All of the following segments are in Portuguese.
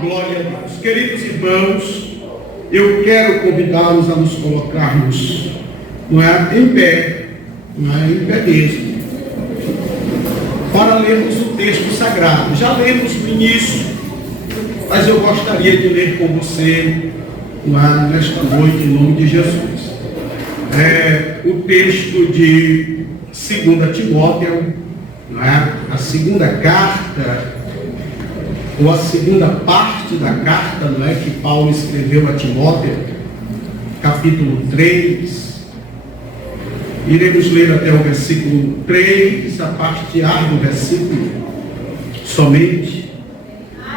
Glória a Deus. Queridos irmãos, eu quero convidá-los a nos colocarmos, em pé, em pé mesmo, para lermos o texto sagrado. Já lemos no início, mas eu gostaria de ler com você, nesta noite, em nome de Jesus. O texto de 2 Timóteo, a segunda carta, ou a segunda parte da carta, que Paulo escreveu a Timóteo, capítulo 3. Iremos ler até o versículo 3, a partir do versículo somente.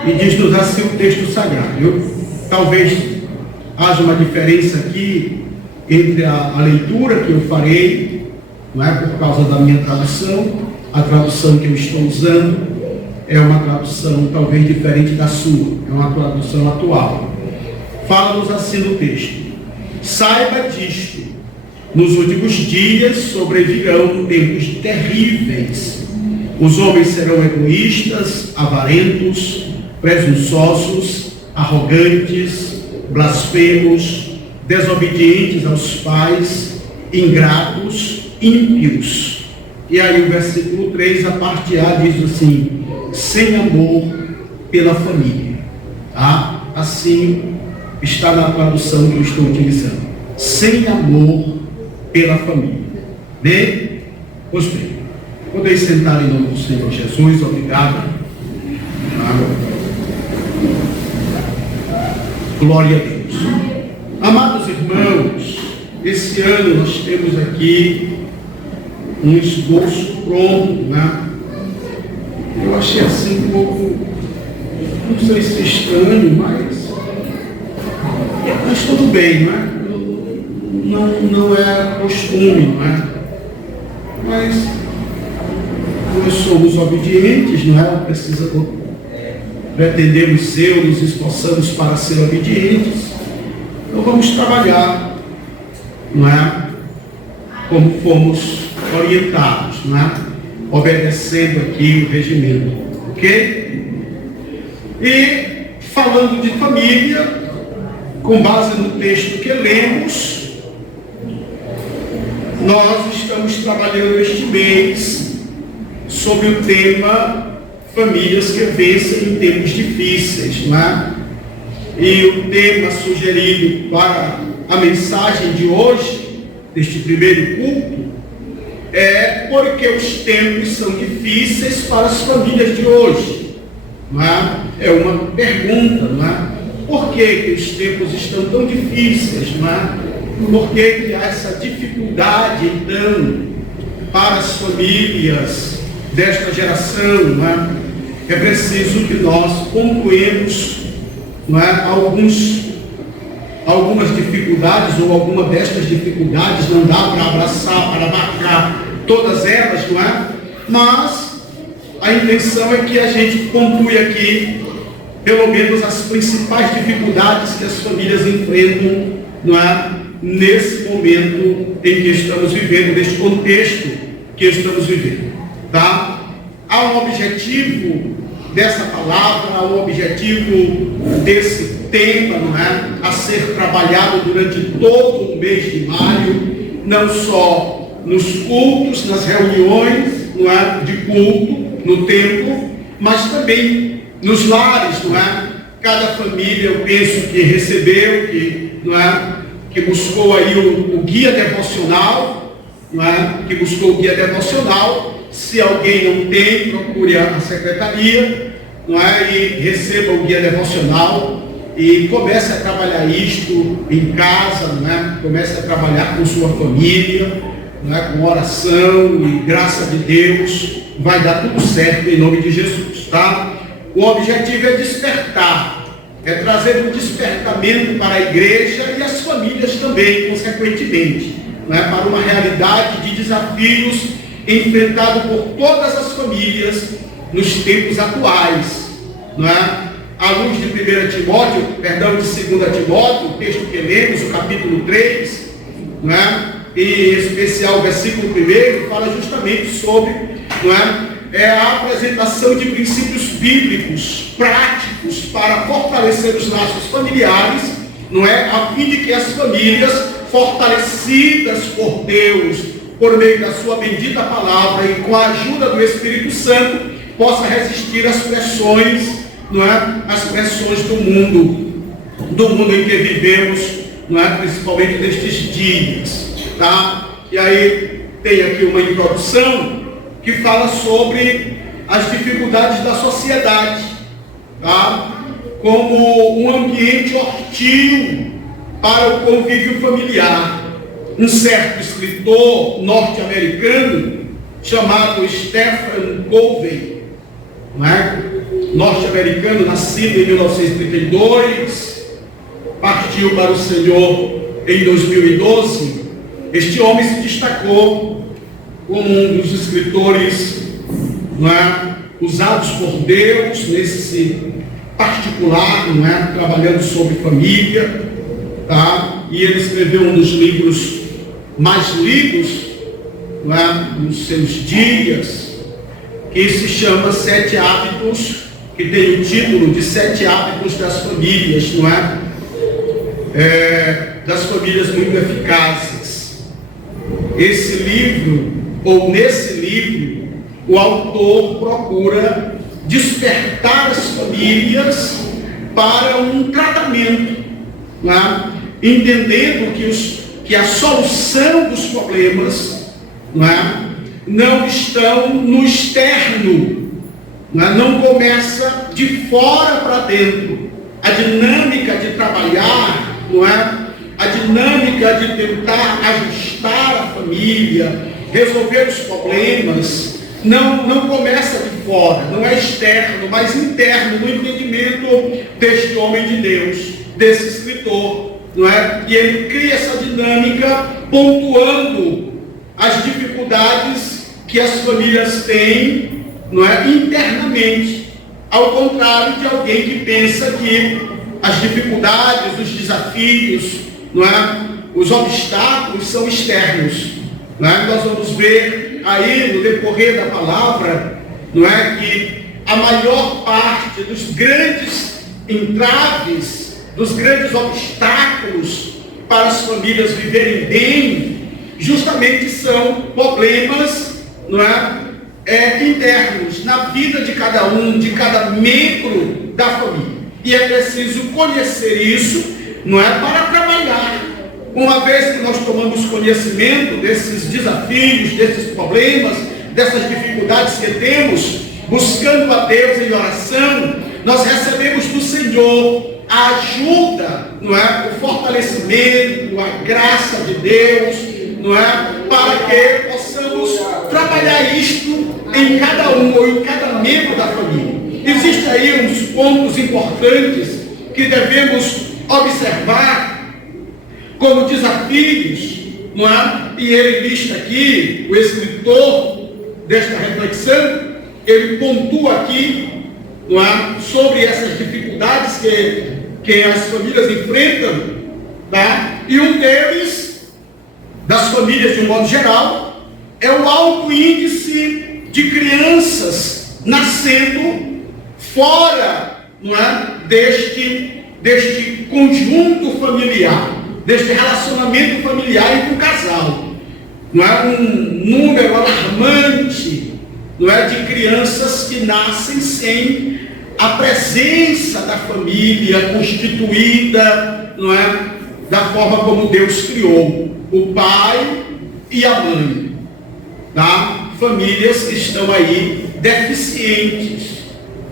E diz-nos assim o texto sagrado. Talvez haja uma diferença aqui entre a leitura que eu farei, por causa da minha tradução. A tradução que eu estou usando é uma tradução talvez diferente da sua, é uma tradução atual. Fala-nos assim no texto: saiba disto, nos últimos dias sobrevirão tempos terríveis. Os homens serão egoístas, avarentos, presunçosos, arrogantes, blasfemos, desobedientes aos pais, ingratos, ímpios. E aí o versículo 3, a parte A, diz assim: sem amor pela família. Assim está na tradução que eu estou utilizando. Sem amor pela família. Bem? Pois bem, podeis sentar em nome do Senhor Jesus. Obrigado. Glória a Deus. Amados irmãos, esse ano nós temos aqui um esboço pronto, Eu achei assim um pouco, não sei se estranho, mas tudo bem, não é costume, Mas nós somos obedientes, pretendemos ser, nos esforçamos para ser obedientes. Então vamos trabalhar, como fomos orientados, obedecendo aqui o regimento, ok? E falando de família, com base no texto que lemos, nós estamos trabalhando este mês sobre o tema famílias que vencem em tempos difíceis, E o tema sugerido para a mensagem de hoje, deste primeiro culto, é porque os tempos são difíceis para as famílias de hoje. É uma pergunta, Por que os tempos estão tão difíceis? Por que há essa dificuldade, então, para as famílias desta geração? É preciso que nós pontuemos algumas dificuldades, ou alguma destas dificuldades. Não dá para abraçar, para abarcar todas elas, Mas a intenção é que a gente pontue aqui pelo menos as principais dificuldades que as famílias enfrentam, nesse momento em que estamos vivendo, neste contexto que estamos vivendo, Há um objetivo dessa palavra, há um objetivo desse tema, a ser trabalhado durante todo o mês de maio, não só nos cultos, nas reuniões, de culto, no templo, mas também nos lares, Cada família, eu penso que recebeu, que buscou aí o guia devocional, Que buscou o guia devocional. Se alguém não tem, procure a secretaria, E receba o guia devocional e comece a trabalhar isto em casa, Comece a trabalhar com sua família, com oração e graça de Deus. Vai dar tudo certo em nome de Jesus, O objetivo é despertar, é trazer um despertamento para a igreja e as famílias também, consequentemente, para uma realidade de desafios enfrentado por todas as famílias nos tempos atuais, À luz de 2 Timóteo, o texto que lemos, o capítulo 3, em especial o versículo 1, fala justamente sobre é a apresentação de princípios bíblicos, práticos, para fortalecer os laços familiares, não é? A fim de que as famílias, fortalecidas por Deus, por meio da sua bendita palavra e com a ajuda do Espírito Santo, possa resistir às pressões, não é? As pressões do mundo em que vivemos, não é? Principalmente nestes dias, tá? E aí tem aqui uma introdução que fala sobre as dificuldades da sociedade, tá? Como um ambiente hostil para o convívio familiar. Um certo escritor norte-americano chamado Stephen Covey, não é? Norte-americano, nascido em 1932, partiu para o Senhor em 2012. Este homem se destacou como um dos escritores, não é, usados por Deus nesse particular, não é, trabalhando sobre família, tá? E ele escreveu um dos livros mais lidos, não é, nos seus dias, que se chama 7 Hábitos, que tem o título de 7 Hábitos das Famílias, não é? Das famílias muito eficazes. Esse livro, ou nesse livro, o autor procura despertar as famílias para um tratamento, não é? Entendendo que a solução dos problemas, não é? Não estão no externo, não é? Não começa de fora para dentro. A dinâmica de trabalhar, não é? A dinâmica de tentar ajustar a família, resolver os problemas, não começa de fora, não é externo, mas interno, no entendimento deste homem de Deus, desse escritor, não é? E ele cria essa dinâmica pontuando as dificuldades que as famílias têm, não é? Internamente, ao contrário de alguém que pensa que as dificuldades, os desafios, não é? Os obstáculos são externos, não é? Nós vamos ver aí no decorrer da palavra, não é, que a maior parte dos grandes entraves, dos grandes obstáculos para as famílias viverem bem, justamente são problemas, não é, internos na vida de cada um, de cada membro da família. E é preciso conhecer isso, não é, para trabalhar. Uma vez que nós tomamos conhecimento desses desafios, desses problemas, dessas dificuldades que temos, buscando a Deus em oração, nós recebemos do Senhor a ajuda, não é, o fortalecimento, a graça de Deus, não é, para que possamos trabalhar isto em cada um ou em cada membro da família. Existem aí uns pontos importantes que devemos observar como desafios, não é? E ele lista aqui, o escritor desta reflexão, ele pontua aqui, não é? Sobre essas dificuldades que as famílias enfrentam, tá? E um deles, das famílias de um modo geral, é o alto índice de crianças nascendo fora, não é? deste conjunto familiar, deste relacionamento familiar entre o casal. Não é? Um número alarmante, não é, de crianças que nascem sem a presença da família constituída, não é, da forma como Deus criou, o pai e a mãe, tá? Famílias que estão aí deficientes,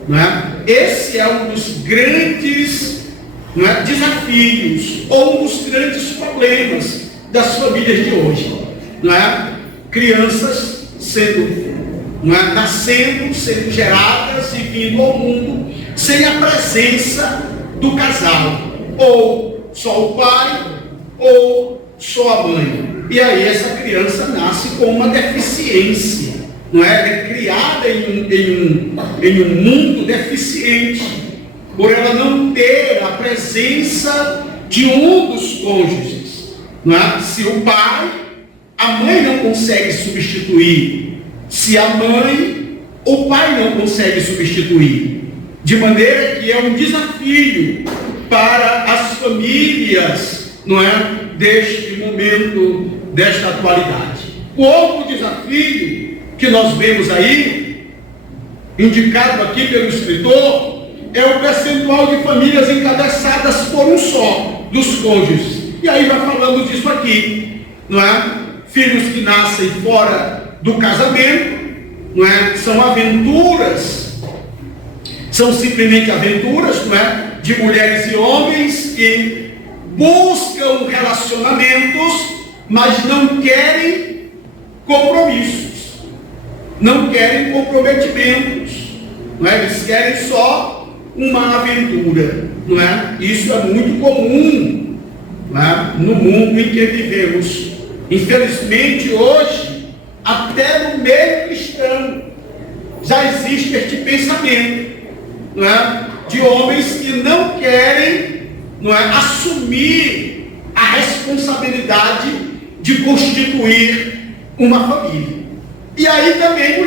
não é? Esse é um dos grandes, não é, desafios, ou um dos grandes problemas das famílias de hoje, não é? Crianças sendo, não é, nascendo, sendo geradas e vindo ao mundo sem a presença do casal, ou só o pai ou só a mãe. E aí essa criança nasce com uma deficiência, não é? Ela é criada em um mundo deficiente, por ela não ter a presença de um dos cônjuges, não é? Se o pai, a mãe não consegue substituir. Se a mãe, o pai não consegue substituir. De maneira que é um desafio para as famílias, não é, deste momento, desta atualidade. O outro desafio que nós vemos aí, indicado aqui pelo escritor, é o percentual de famílias encabeçadas por um só dos cônjuges. E aí vai falando disso aqui, não é? Filhos que nascem fora do casamento, não é? São aventuras, são simplesmente aventuras, não é? De mulheres e homens que buscam relacionamentos, mas não querem compromissos, não querem comprometimentos, não é? Eles querem só uma aventura, não é? Isso é muito comum, não é? No mundo em que vivemos. Infelizmente hoje, até no meio cristão, já existe este pensamento, não é? De homens que não querem, não é, assumir a responsabilidade de constituir uma família. E aí também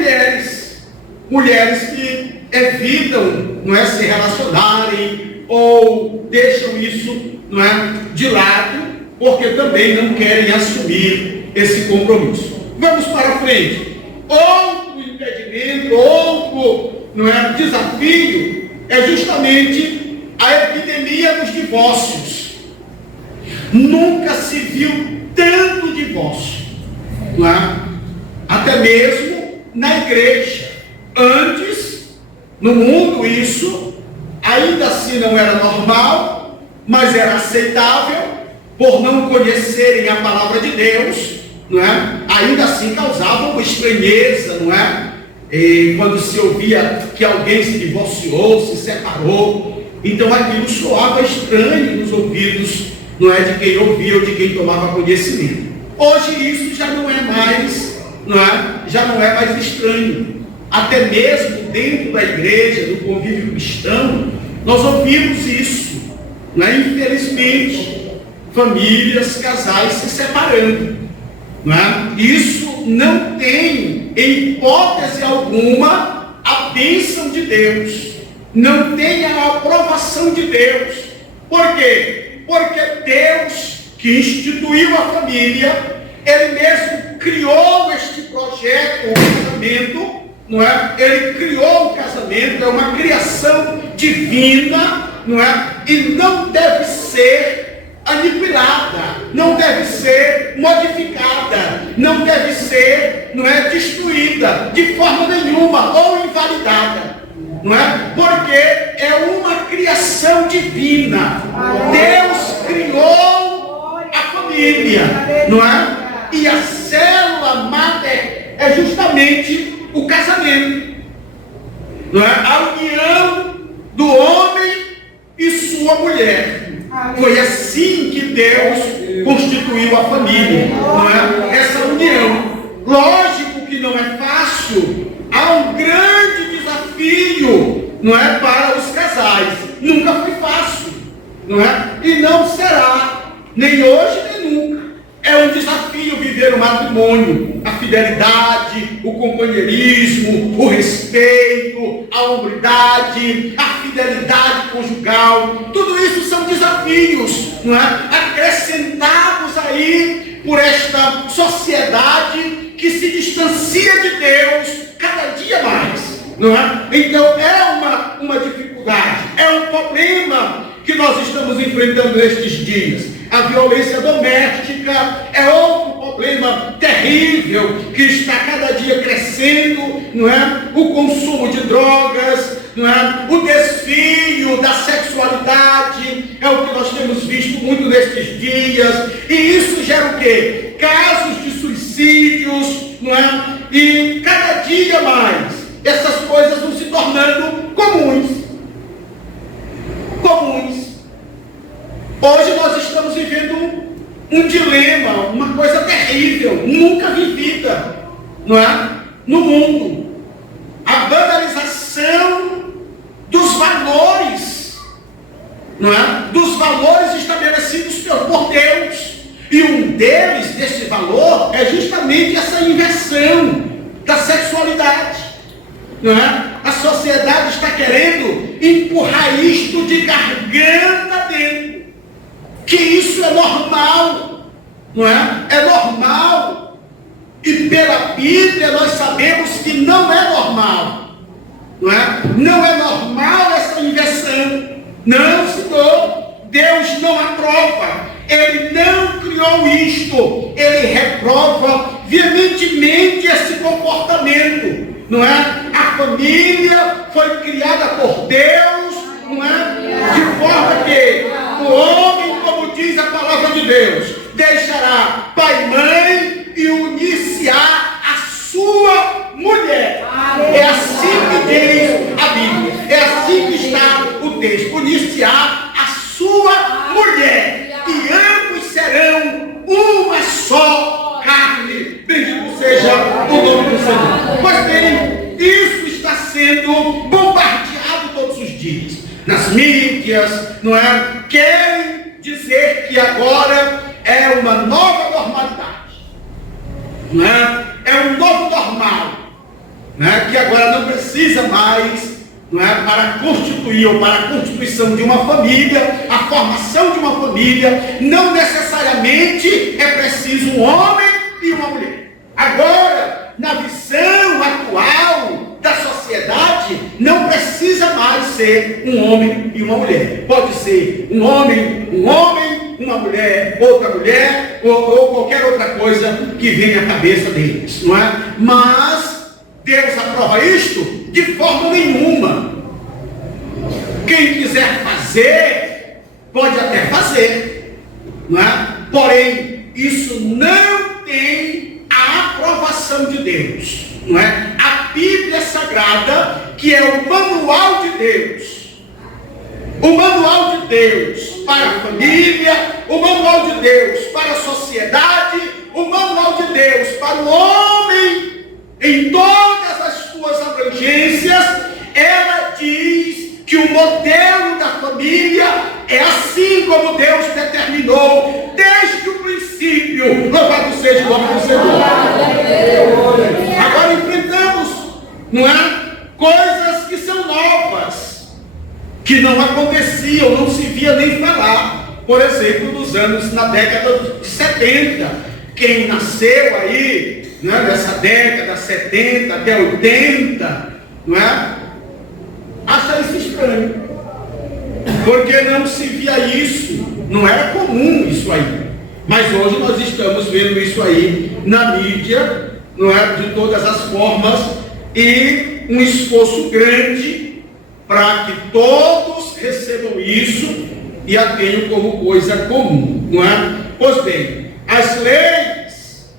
mulheres que evitam, não é, se relacionarem ou deixam isso, não é, de lado, porque também não querem assumir esse compromisso. Vamos para frente. Outro impedimento, outro, não é, desafio é justamente a epidemia dos divórcios. Nunca se viu tanto divórcio, não é? Até mesmo na igreja. Antes, no mundo, isso ainda assim não era normal, mas era aceitável, por não conhecerem a palavra de Deus, não é? Ainda assim causava uma estranheza, não é? E quando se ouvia que alguém se divorciou, se separou, então aquilo soava estranho nos ouvidos, não é, de quem ouvia ou de quem tomava conhecimento. Hoje isso já não é mais, não é? Já não é mais estranho. Até mesmo dentro da igreja, do convívio cristão, nós ouvimos isso, não é? Infelizmente, famílias, casais se separando, não é? Isso não tem, em hipótese alguma, a bênção de Deus, não tem a aprovação de Deus. Por quê? Porque Deus, que instituiu a família, Ele mesmo criou este projeto, o casamento, não é? Ele criou o casamento, é uma criação divina, não é? E não deve ser aniquilada, não deve ser modificada, não deve ser, não é, destruída de forma nenhuma ou invalidada, não é? Porque é uma criação divina. Deus criou a família, não é? E a célula máter é justamente o casamento, não é? A união do homem e sua mulher. Foi assim que Deus constituiu a família, não é? Essa união. Lógico que não é fácil, há um grande desafio, não é, para os casais. Nunca foi fácil, não é? E não será, nem hoje nem nunca. É um desafio viver o matrimônio, a fidelidade, o companheirismo, o respeito, a hombridade, a fidelidade conjugal. Tudo isso são desafios, não é? Acrescentados aí por esta sociedade que se distancia de Deus cada dia mais, não é? Então é uma dificuldade, é um problema que nós estamos enfrentando nestes dias. A violência doméstica é outro problema terrível que está cada dia crescendo, não é? O consumo de drogas, não é? O desvio da sexualidade é o que nós temos visto muito nestes dias, e isso gera o quê? Casos de suicídios, não é? E cada dia mais essas coisas vão se tornando comuns. Hoje nós estamos vivendo um dilema, uma coisa terrível, nunca vivida, não é? No mundo. A banalização dos valores, não é? Dos valores estabelecidos por Deus. E um deles, desse valor, é justamente essa inversão da sexualidade. não é? A sociedade está querendo empurrar isto de garganta dentro. Que isso é normal, não é? É normal. E pela Bíblia nós sabemos que não é normal, não é? Não é normal essa inversão. Não, Senhor. Deus não aprova. Ele não criou isto. Ele reprova veementemente esse comportamento, não é? A família foi criada por Deus, não é? De forma que o homem, como diz a palavra de Deus, deixará pai e mãe e unir-se-á a sua mulher. É assim que diz a Bíblia. É assim que está o texto. Unir-se-á a sua mulher. E ambos serão uma só carne. Bendito seja o nome do Senhor. Pois bem, isso está sendo bombardeado todos os dias. Nas mídias, não é? Querem dizer que agora é uma nova normalidade. Não é? É um novo normal. Não é? Que agora não precisa mais, não é? Para constituir ou para a constituição de uma família, a formação de uma família, não necessariamente é preciso um homem e uma mulher. Agora, na visão atual da sociedade, não precisa mais ser um homem e uma mulher. Pode ser um homem, uma mulher, outra mulher, ou qualquer outra coisa que venha à cabeça deles, não é? Mas Deus aprova isto de forma nenhuma. Quem quiser fazer, pode até fazer, não é? Porém, isso não tem a aprovação de Deus, não é? A Bíblia Sagrada, que é o manual de Deus, o manual de Deus para a família, o manual de Deus para a sociedade, o manual de Deus para o homem, em todas as suas abrangências, ela diz que o modelo da família é assim como Deus determinou desde o princípio. Louvado seja o nome do Senhor. Agora enfrentamos, não é? Coisas que são novas, que não aconteciam, não se via nem falar. Por exemplo, na década de 70, quem nasceu aí, não é? Nessa década 70 até 80, não é? Acha isso estranho, porque não se via isso, não era comum isso aí. Mas hoje nós estamos vendo isso aí na mídia, não é? De todas as formas, e um esforço grande para que todos recebam isso e a tenham como coisa comum, não é? Pois bem, as leis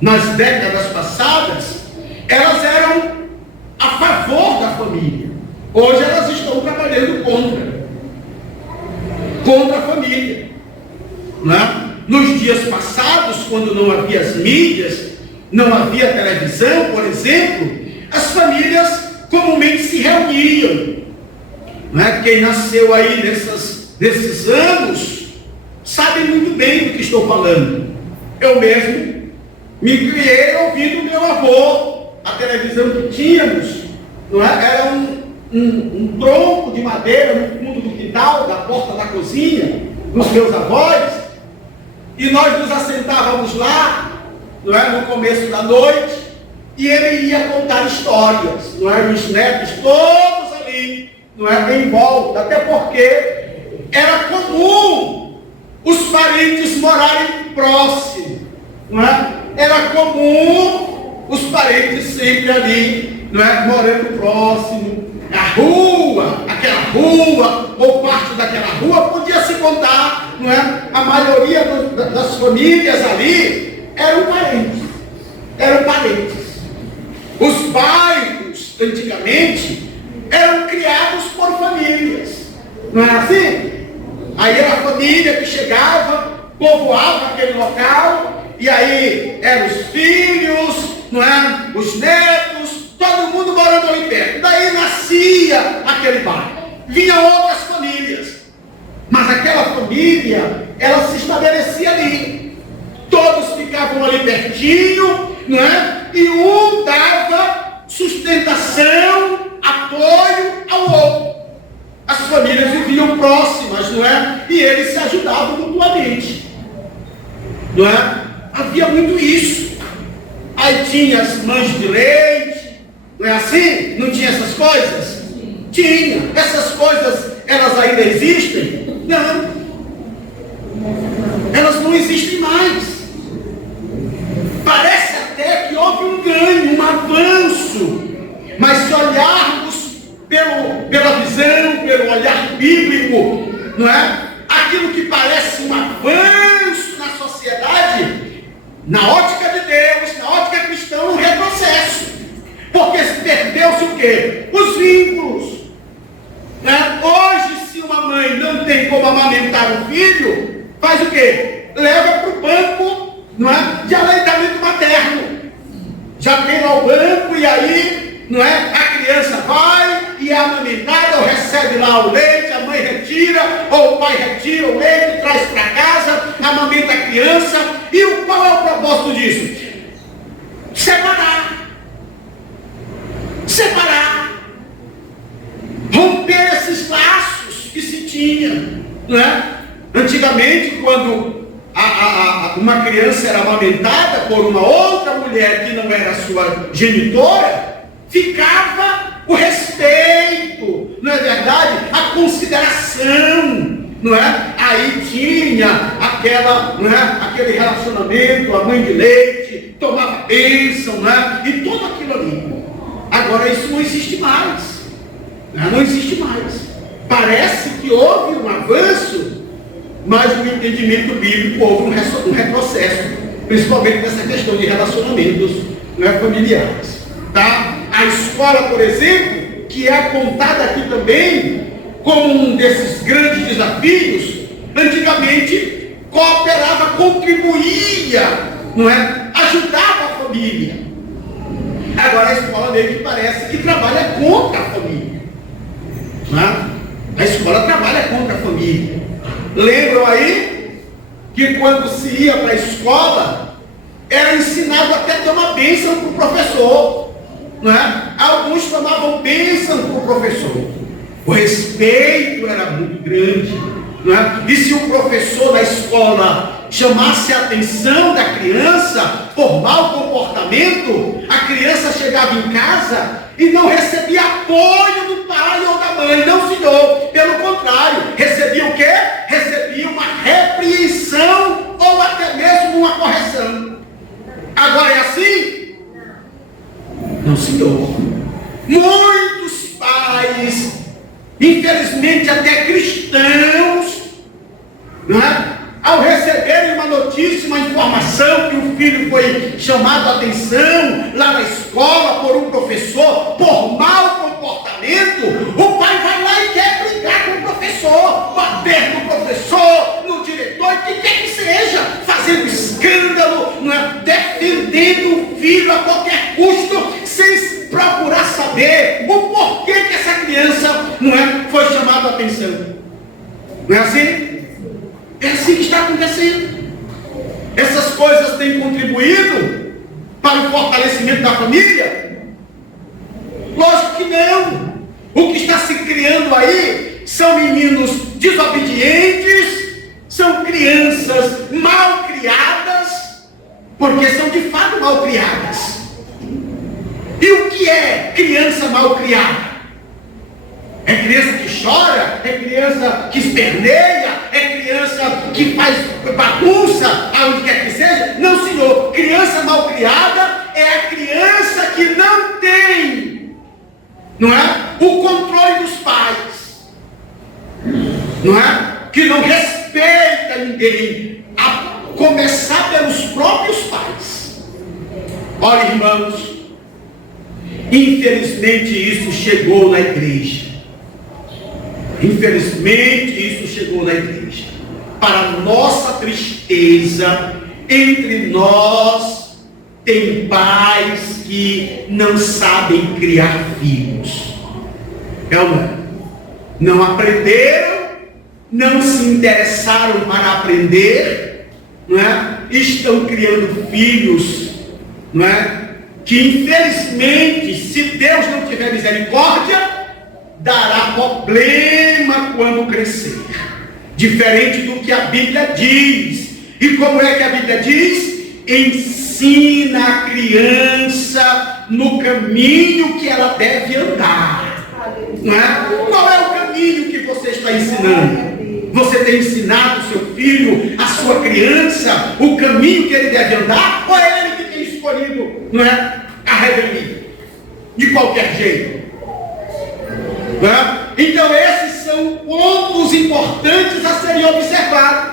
nas décadas passadas, elas eram a favor da família. Hoje elas estão trabalhando contra a família, não é? Nos dias passados, quando não havia as mídias, não havia televisão, por exemplo, as famílias comumente se reuniam, não é? Quem nasceu aí nesses anos sabe muito bem do que estou falando. Eu mesmo me criei ouvindo meu avô. A televisão que tínhamos, não é? Era um tronco de madeira no fundo do quintal, da porta da cozinha, dos meus avós, e nós nos assentávamos lá, não é? No começo da noite, e ele ia contar histórias, não é? Os netos todos ali, não é? Em volta, até porque era comum os parentes morarem próximos, não é? Era comum os parentes sempre ali, não é? Morando próximo. A rua, aquela rua, ou parte daquela rua, podia se contar, não é? A maioria das famílias ali eram parentes. Os bairros, antigamente, eram criados por famílias, não era assim? Aí era a família que chegava, povoava aquele local, e aí eram os filhos, não é? Os netos, todo mundo morando ali perto. Daí nascia aquele bairro. Vinham outras famílias. Mas aquela família, ela se estabelecia ali. Todos ficavam ali pertinho, não é? E um dava sustentação não é? Havia muito isso. Aí tinha as manchas de leite, não é assim? Não tinha essas coisas? Tinha. Essas coisas, elas ainda existem? Não. Elas não existem mais. Parece até que houve um ganho, um avanço. Mas se olharmos pela visão, pelo olhar bíblico, não é? Aquilo que parece um avanço na sociedade, na ótica de Deus, na ótica cristã, um retrocesso. Porque perdeu-se o quê? Os vínculos. Né? Hoje, se uma mãe não tem como amamentar o filho, faz o quê? Leva para o banco, não é? De aleitamento materno. Já tem lá o banco e aí, não é? A criança vai e é amamentada, ou recebe lá o leite, a mãe retira, ou o pai retira o leite, traz para casa, amamenta a criança. E qual é o propósito disso? Separar. Romper esses laços que se tinha, não é? Antigamente, quando uma criança era amamentada por uma outra mulher que não era sua genitora, ficava o respeito, não é verdade? A consideração, não é? Aí tinha não é? Aquele relacionamento, a mãe de leite, tomava bênção, não é? E tudo aquilo ali. Agora isso não existe mais. Não existe mais. Parece que houve um avanço, mas no entendimento bíblico houve um retrocesso, principalmente nessa questão de relacionamentos, não é, familiares. Tá? A escola, por exemplo, que é apontada aqui também como um desses grandes desafios, antigamente cooperava, contribuía, não é? Ajudava a família. Agora a escola meio que parece que trabalha contra a família. Não é? A escola trabalha contra a família. Lembram aí que quando se ia para a escola, era ensinado até ter uma bênção para o professor. Não é? Alguns tomavam bênção para o professor. O respeito era muito grande. Não é? E se o professor da escola chamasse a atenção da criança por mau comportamento, a criança chegava em casa e não recebia apoio do pai ou da mãe. Não, senhor. Pelo contrário, recebia o quê? Recebia uma repreensão ou até mesmo uma correção. Agora é assim? Não, senhor. Muitos pais, infelizmente até cristãos, não é? Ao receberem uma notícia, uma informação que o filho foi chamado a atenção lá na escola por um professor por mau comportamento, o pai vai lá e quer brigar com o professor, bater no professor, no diretor, e quem quer que seja, fazendo escândalo, não é? Defendendo o filho a qualquer custo, sem procurar saber o porquê que essa criança, não é, foi chamada a atenção. Não é assim? É assim que está acontecendo. Essas coisas têm contribuído para o fortalecimento da família? Lógico que não. O que está se criando aí são meninos desobedientes, são crianças mal criadas, porque são de fato mal criadas. E o que é criança mal criada? É criança que chora, é criança que esperneia, é criança que faz bagunça aonde quer que seja? Não, senhor. Criança mal criada é a criança que não tem, não é, o controle dos pais, não é? Que não respeita ninguém, a começar pelos próprios pais. Olha, irmãos, infelizmente isso chegou na igreja. Infelizmente isso chegou na igreja. Para nossa tristeza, entre nós tem pais que não sabem criar filhos. Não aprenderam, não se interessaram para aprender, não é? Estão criando filhos, não é? Que infelizmente, se Deus não tiver misericórdia, dará problema quando crescer. Diferente do que a Bíblia diz. E como é que a Bíblia diz? Ensina a criança no caminho que ela deve andar. Não é? Qual é o caminho que você está ensinando? Você tem ensinado o seu filho, a sua criança, o caminho que ele deve andar? Ou é ele que tem escolhido, não é, a revelia? De qualquer jeito. Não é? Então esses são pontos importantes a serem observados.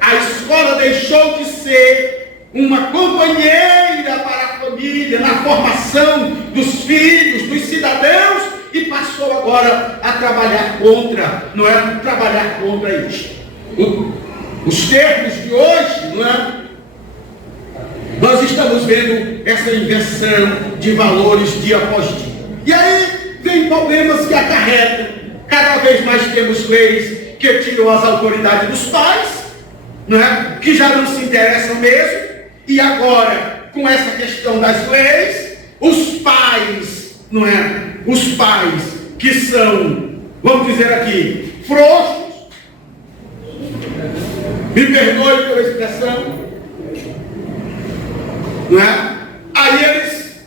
A escola deixou de ser uma companheira para a família, na formação dos filhos, dos cidadãos, e passou agora a trabalhar contra, não é? Trabalhar contra isso. Os termos de hoje, não é? Nós estamos vendo essa inversão de valores dia após dia. E aí vem problemas que acarretam. Cada vez mais temos leis que tiram as autoridades dos pais, não é? Que já não se interessam mesmo. E agora, com essa questão das leis, os pais, não é? Os pais que são, vamos dizer aqui, frouxos, me perdoe pela expressão, não é? Aí eles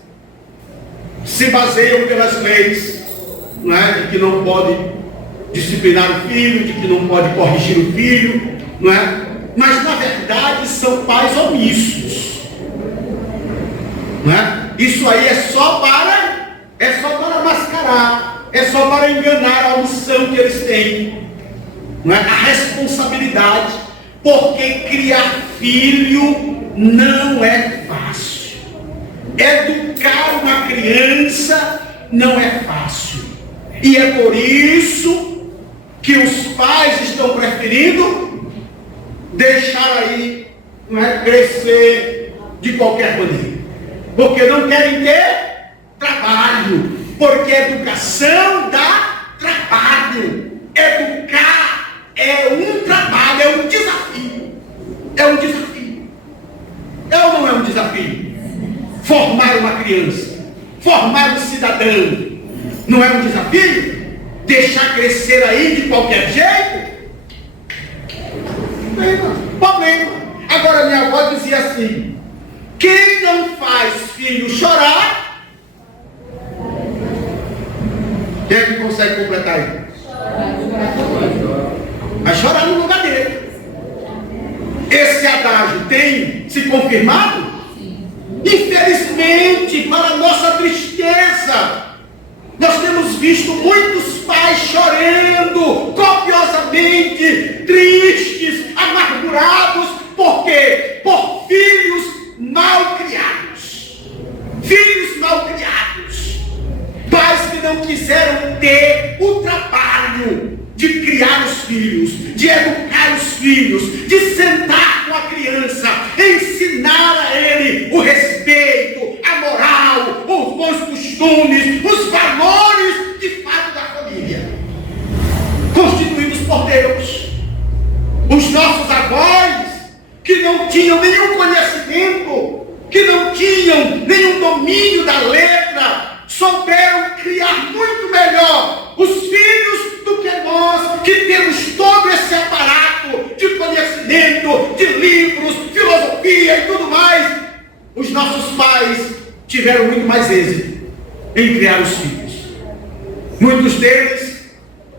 se baseiam pelas leis, não é? De que não pode disciplinar o filho, de que não pode corrigir o filho, não é? Mas na verdade são pais omissos, não é? Isso aí é só para mascarar, é só para enganar a missão que eles têm, não é? A responsabilidade, porque criar filho não é fácil. Educar uma criança não é fácil. E é por isso que os pais estão preferindo deixar aí, não é, crescer de qualquer maneira. Porque não querem ter trabalho. Porque educação dá trabalho. Educar é um trabalho, é um desafio. É um desafio. É ou não é um desafio? Formar uma criança, formar um cidadão, não é um desafio? Deixar crescer aí de qualquer jeito? Problema. Agora minha avó dizia assim: quem não faz filho chorar, quem é que consegue completar aí? Vai chorar no lugar dele. Esse adágio tem se confirmado? Infelizmente, para nossa tristeza, nós temos visto muitos pais chorando copiosamente, tristes, amargurados. Por quê? Por filhos mal criados. Filhos mal criados. Pais que não quiseram ter o trabalho de criar os filhos, de educar os filhos, de sentar com a criança, ensinar a ele o respeito, a moral, os bons costumes, os valores de fato da família, constituídos por Deus. Os nossos avós, que não tinham nenhum conhecimento, que não tinham nenhum domínio da letra, souberam criar muito melhor os filhos do que nós, que temos todo esse aparato de conhecimento, de livros, filosofia e tudo mais. Os nossos pais tiveram muito mais êxito em criar os filhos. Muitos deles,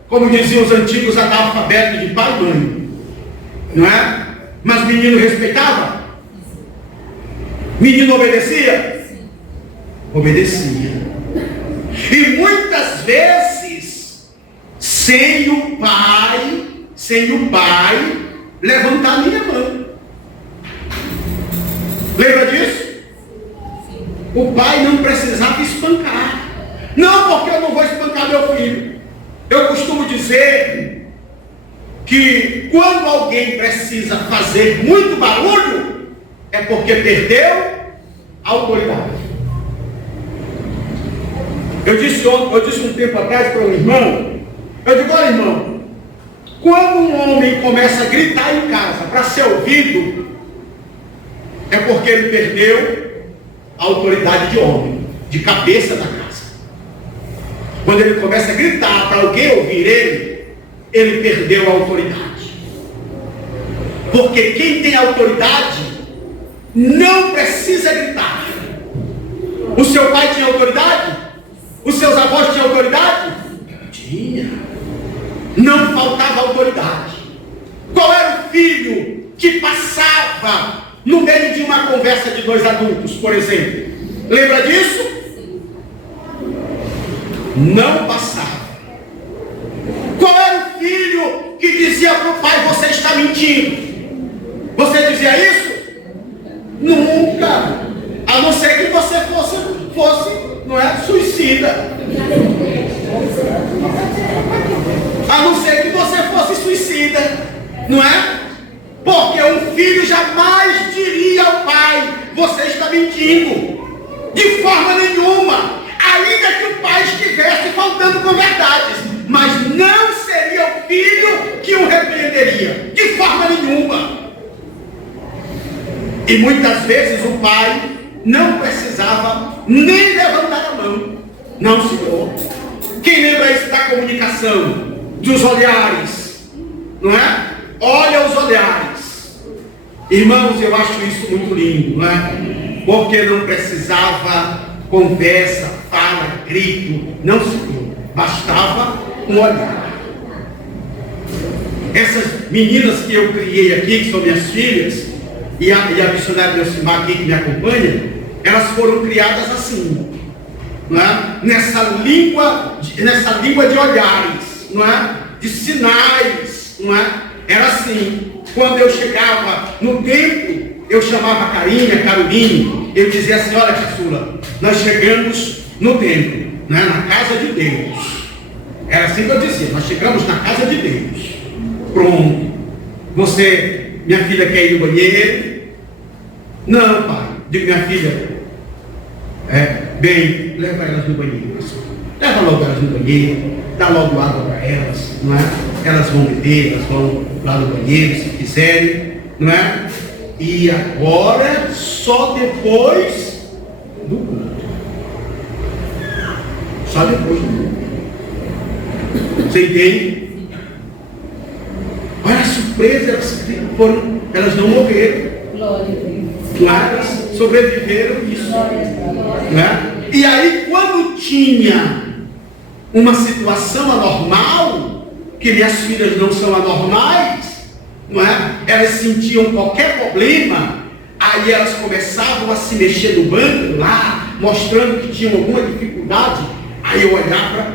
como diziam os antigos, analfabetos de pai e mãe, não é? Mas menino respeitava? Menino obedecia? Obedecia. E muitas vezes, sem o pai levantar a minha mão. Lembra disso? O pai não precisava espancar. Não, porque eu não vou espancar meu filho. Eu costumo dizer que quando alguém precisa fazer muito barulho, é porque perdeu a autoridade. Eu disse um tempo atrás para um irmão, eu digo: olha, irmão, quando um homem começa a gritar em casa para ser ouvido, é porque ele perdeu a autoridade de homem, de cabeça da casa. Quando ele começa a gritar para alguém ouvir ele perdeu a autoridade. Porque quem tem autoridade não precisa gritar. O seu pai tinha autoridade? Os seus avós tinham autoridade? Tinha. Não faltava autoridade. Qual era o filho que passava no meio de uma conversa de dois adultos, por exemplo? Lembra disso? Não passava. Qual era o filho que dizia para o pai: você está mentindo? Você dizia isso? Nunca. A não ser que você fosse, não é, suicida. A não ser que você fosse suicida, não é? Porque um filho jamais diria ao pai: você está mentindo. De forma nenhuma. Ainda que o pai estivesse faltando com verdades, mas não seria o filho que o repreenderia. De forma nenhuma. E muitas vezes o pai não precisava nem levantar a mão. Não, senhor. Quem lembra isso da comunicação? Dos olhares, não é? Olha os olhares. Irmãos, eu acho isso muito lindo, não é? Porque não precisava conversa, fala, grito. Não, senhor. Bastava um olhar. Essas meninas que eu criei aqui, que são minhas filhas, e a missionária Delcimar aqui que me acompanha, elas foram criadas assim, não é? Nessa língua de olhares, não é? De sinais, não é? Era assim. Quando eu chegava no templo, eu chamava a Carinha, Caroline, eu dizia assim: olha, caçula, nós chegamos no templo, não é? Na casa de Deus. Era assim que eu dizia: nós chegamos na casa de Deus. Pronto. Você, minha filha, quer ir no banheiro? Não, pai. Digo: minha filha, bem, leva elas no banheiro. Leva logo elas no banheiro, dá logo água para elas, não é? Elas vão beber, elas vão lá no banheiro, se quiserem, não é? E agora, só depois do culto. Só depois do culto. Você entende? Olha a surpresa, elas não morreram. Elas sobreviveram isso. Não é? E aí, quando tinha uma situação anormal, que minhas filhas não são anormais, não é? Elas sentiam qualquer problema, aí elas começavam a se mexer no banco lá, mostrando que tinham alguma dificuldade. Aí eu olhava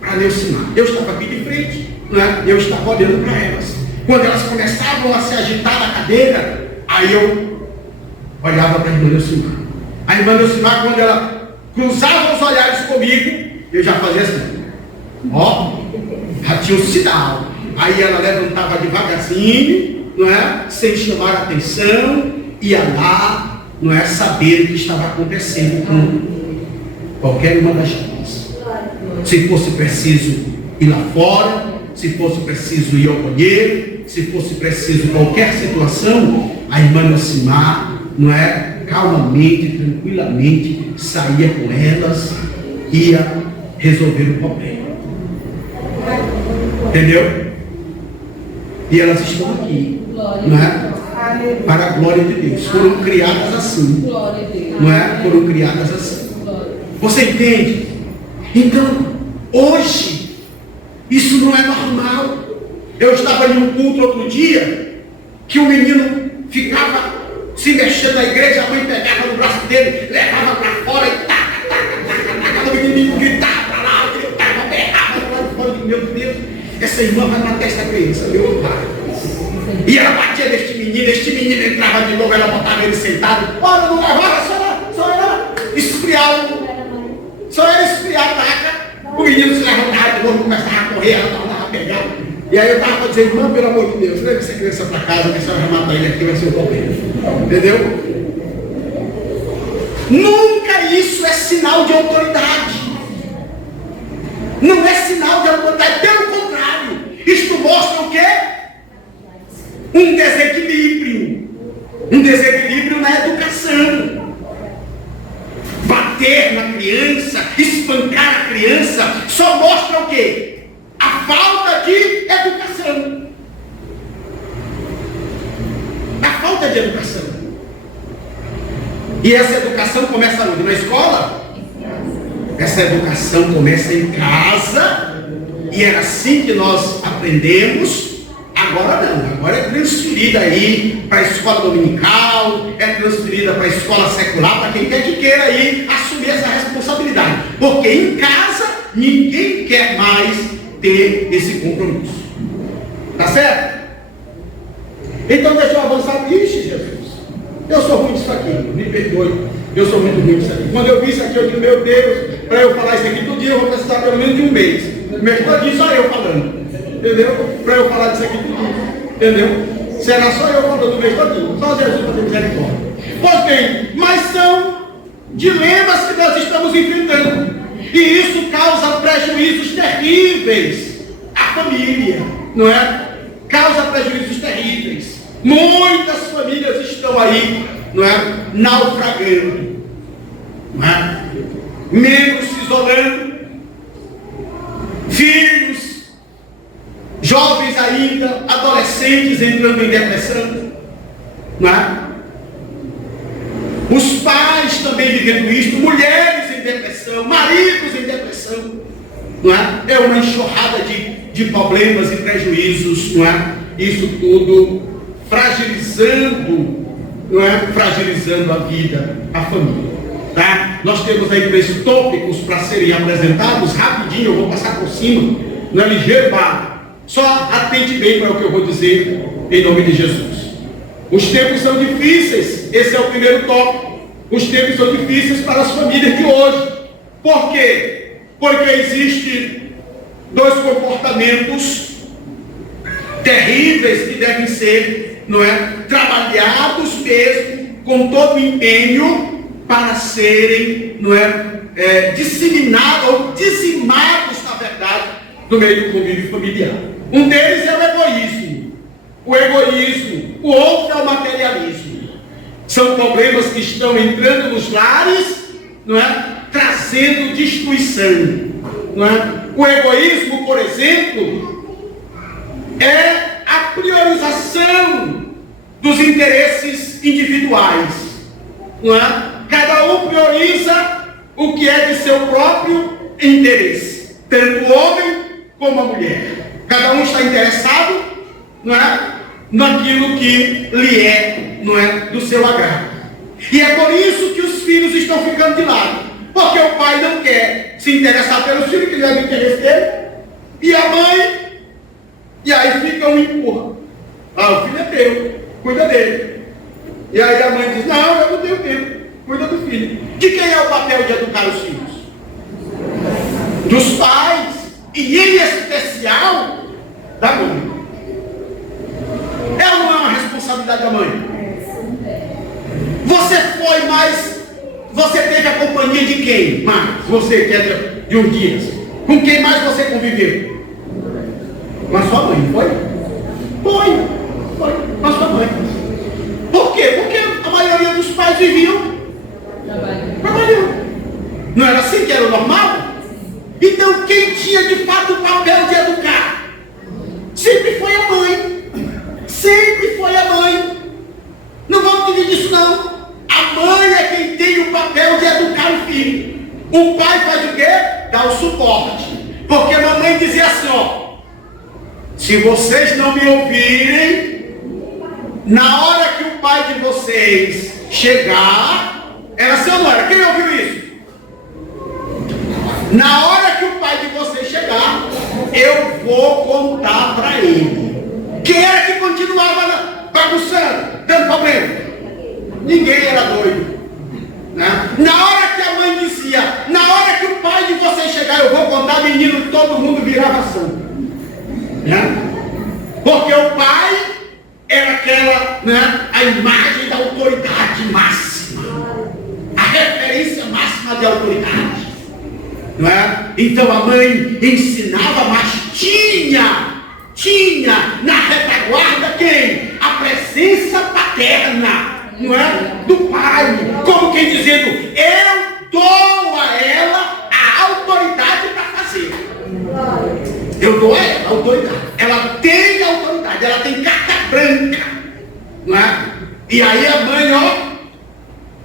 para Neucimar. Eu estava aqui de frente, não é? Eu estava olhando para elas. Quando elas começavam a se agitar na cadeira, aí eu olhava para a irmã Neucimar. A irmã Neucimar, quando ela cruzava os olhares comigo, eu já fazia assim, ó, já tinha um sinal. Aí ela levantava devagarzinho, não é? Sem chamar a atenção, ia lá, não é? Saber o que estava acontecendo com qualquer uma das duas. Se fosse preciso ir lá fora, se fosse preciso ir ao banheiro, se fosse preciso qualquer situação, a irmã Neucimar, não é? Calmamente, tranquilamente, saía com elas, ia resolver o problema. Entendeu? E elas estão aqui, não é? Para a glória de Deus. Foram criadas assim, não é? Foram criadas assim. Você entende? Então, hoje, isso não é normal. Eu estava em um culto outro dia, que o menino ficava se mexendo na igreja, a mãe pegava no braço dele, levava para fora e taca, o menino gritava para lá, gritava, berrava para fora. Meu Deus, essa irmã vai matar essa criança, meu pai. E ela batia neste menino entrava de novo, ela botava ele sentado. Olha, não levava, só era esfriar, taca. O menino se levantava de novo, começava a correr, ela tornava a pegar. E aí eu estava para dizer: irmã, pelo amor de Deus, leve essa criança para casa, que a senhora vai matar ele aqui, vai ser o problema. Entendeu? Nunca isso é sinal de autoridade. Não é sinal de autoridade, pelo contrário. Isto mostra o quê? Um desequilíbrio. Um desequilíbrio na educação. Bater na criança, espancar a criança, só mostra o quê? A falta de educação. de educação. E essa educação começa onde? Na escola? Essa educação começa em casa, e é assim que nós aprendemos. Agora não, agora é transferida aí para a escola dominical, é transferida para a escola secular, para quem quer que queira aí assumir essa responsabilidade. Porque em casa ninguém quer mais ter esse compromisso. Tá certo? Então deixa eu avançar. Ixi, Jesus, eu sou ruim disso aqui, me perdoe, eu sou muito ruim disso aqui. Quando eu vi isso aqui, eu digo, meu Deus, para eu falar isso aqui todo dia, eu vou precisar pelo menos de um mês. Mês todinho só eu falando. Entendeu? Para eu falar disso aqui tudo. Entendeu? Será só eu falando do mês todinho. Só Jesus para ter misericórdia. Pois bem, mas são dilemas que nós estamos enfrentando. E isso causa prejuízos terríveis à família. Não é? Causa prejuízos terríveis. Muitas famílias estão aí, não é? Naufragando. Não é? Membros se isolando. Filhos, jovens ainda, adolescentes entrando em depressão, não é? Os pais também vivendo isso, mulheres em depressão, maridos em depressão, não é? É uma enxurrada de problemas e prejuízos, não é? Isso tudo fragilizando, não é? Fragilizando a vida, a família. Tá? Nós temos aí 3 tópicos para serem apresentados, rapidinho, eu vou passar por cima, não é ligeiro, só atente bem para o que eu vou dizer em nome de Jesus. Os tempos são difíceis, esse é o primeiro tópico. Os tempos são difíceis para as famílias de hoje. Por quê? Porque existem 2 comportamentos terríveis que devem ser, não é, trabalhados mesmo com todo o empenho para serem, não é, disseminados ou dizimados, na verdade, no meio do convívio familiar. Um deles é o egoísmo. O outro é o materialismo. São problemas que estão entrando nos lares, não é, trazendo destruição. Não é? O egoísmo, por exemplo, é a priorização dos interesses individuais. Não é? Cada um prioriza o que é de seu próprio interesse, tanto o homem como a mulher. Cada um está interessado, não é, naquilo que lhe é, não é, do seu agrado. E é por isso que os filhos estão ficando de lado, porque o pai não quer se interessar pelos filhos, que não é do interesse dele, e a mãe, e aí fica um empurra. O filho é teu, cuida dele. E aí a mãe diz, não, eu não tenho tempo. Cuida do filho. De quem é o papel de educar os filhos? Dos pais. E em especial da mãe. É ou não é uma responsabilidade da mãe? Você teve a companhia de quem? Mais, você que é de uns dias. Com quem mais você conviveu? Com a sua mãe, foi? Foi. Com a sua mãe. Por quê? Porque a maioria dos pais viviam trabalhando. Não era assim que era o normal? Então quem tinha de fato o papel de educar? Sempre foi a mãe. Sempre foi a mãe. Não vamos dividir isso não. A mãe é quem tem o papel de educar o filho. O pai faz o quê? Dá o suporte. Porque a mamãe dizia assim, se vocês não me ouvirem, na hora que o pai de vocês chegar, era assim ou não era? Quem ouviu isso? Na hora que o pai de vocês chegar, eu vou contar para ele. Quem era que continuava bagunçando, dando problema? Ninguém era doido. Né? Na hora que a mãe dizia, na hora que o pai de vocês chegar, eu vou contar, menino, todo mundo virava santo. Né? Porque o pai era aquela, né, a imagem da autoridade máxima, a referência máxima de autoridade. Não é? Então a mãe ensinava, mas tinha na retaguarda quem? A presença paterna, não é? Do pai, como quem dizendo, eu dou a ela a autoridade para fazer. Eu dou a ela a autoridade. Ela tem autoridade, ela tem carta branca, não é? E aí a mãe, ó,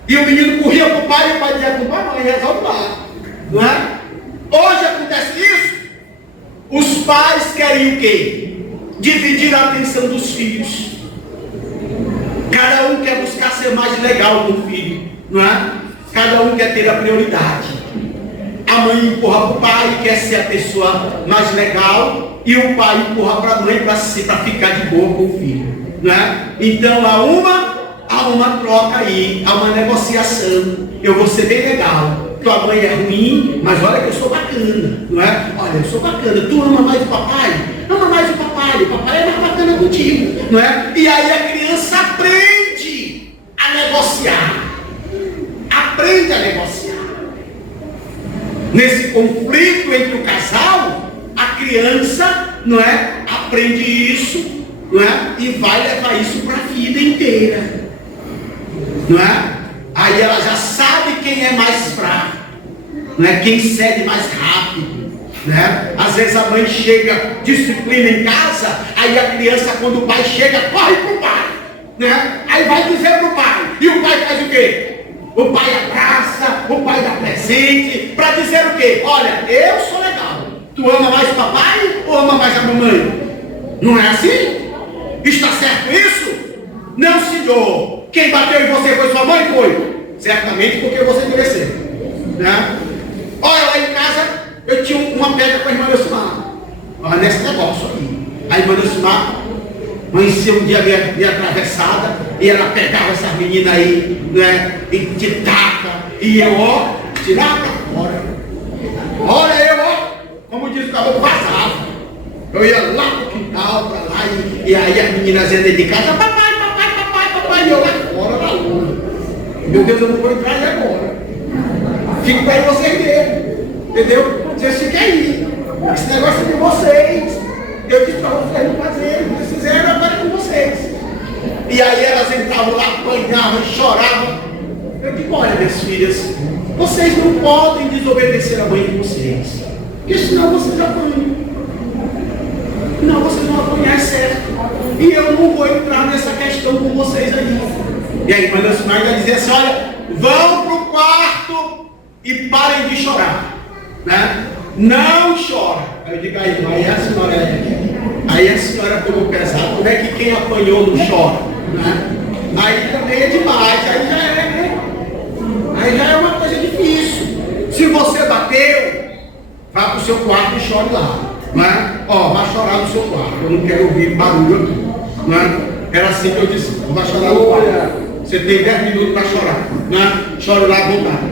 e o menino corria para o pai, e o pai dizia para o pai, mãe, resolve lá. Não é? Hoje acontece isso. Os pais querem o quê? Dividir a atenção dos filhos. Cada um quer buscar ser mais legal com o filho, não é? Cada um quer ter a prioridade. A mãe empurra para o pai, quer ser a pessoa mais legal, e o pai empurra para a mãe para ficar de boa com o filho, não é? Então há uma troca aí, há uma negociação. Eu vou ser bem legal. Tua mãe é ruim, mas olha que eu sou bacana, não é? Olha, eu sou bacana. Tu ama mais o papai? Ama mais o papai é mais bacana contigo, não é? E aí a criança aprende a negociar. Aprende a negociar. Nesse conflito entre o casal, a criança, não é? Aprende isso, não é? E vai levar isso para a vida inteira, não é? Aí ela já sabe quem é mais fraco, né? Quem cede mais rápido, né? Às vezes a mãe chega, disciplina em casa, aí a criança, quando o pai chega, corre para o pai, né? Aí vai dizer para o pai, e o pai faz o quê? O pai abraça, o pai dá presente, para dizer o quê? Olha, eu sou legal, tu ama mais o papai ou ama mais a mamãe? Não é assim? Está certo isso? Não, senhor. Quem bateu em você foi sua mãe? Foi? Certamente porque você mereceu, né? Olha, lá em casa eu tinha uma pedra com a irmã Lucimar. Olha nesse negócio aí. A irmã Lucimar amanhecia um dia meio atravessada, e ela pegava essas meninas aí, né? E te taca, e eu, ó, tirava pra fora. Olha, eu, ó, como diz o caboclo, vazava. Eu ia lá pro quintal, pra lá, e aí as meninas iam dentro de casa, papai, e eu lá fora, na lua. Meu Deus, eu não vou entrar aí agora. Fico para vocês mesmo. Entendeu? Vocês fiquem aí. Esse negócio é de vocês. Eu disse para vocês não fazerem. Se fizeram, agora é com vocês. E aí elas entravam lá, apanhavam, choravam. Eu digo, olha, minhas filhas, vocês não podem desobedecer a mãe de vocês. Porque senão vocês apanham. Não, vocês vão apanhar, é certo. E eu não vou entrar nessa questão com vocês aí. E aí, irmã Lucimar vai dizer assim, olha, vão para o quarto e parem de chorar, né? Não chora. Aí eu digo, aí a senhora pegou pesado, como é que quem apanhou não chora, né? Aí também é demais, aí já é uma coisa difícil. Se você bateu, vá para o seu quarto e chore lá, né? Ó, vai chorar no seu quarto, eu não quero ouvir barulho aqui, né? Era assim que eu disse, vai chorar no quarto. Você tem 10 minutos para chorar, né? Chore lá à vontade.